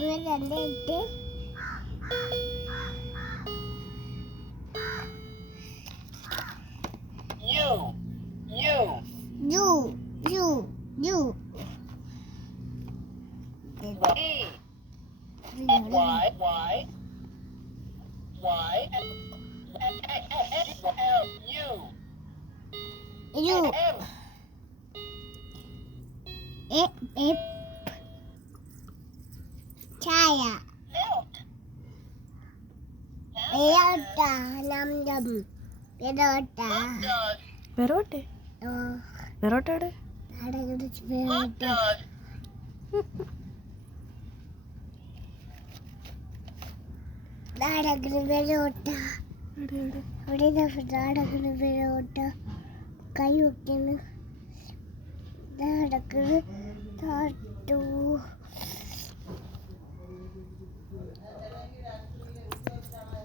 ഒന്ന് രണ്ട് എട്ട് U. U. U U U E. Y. Y. Y. L. U. U M. A ഓ പെറോട്ടയുടെ നാടൻ കുടിച്ച് Hot പേരോട്ട dog. നാടകന് പേരോട്ട എവിടെ അവിടെ നാടകന് പേരോട്ട കൈ വെക്കുന്നു. നാടകന് താട്ടു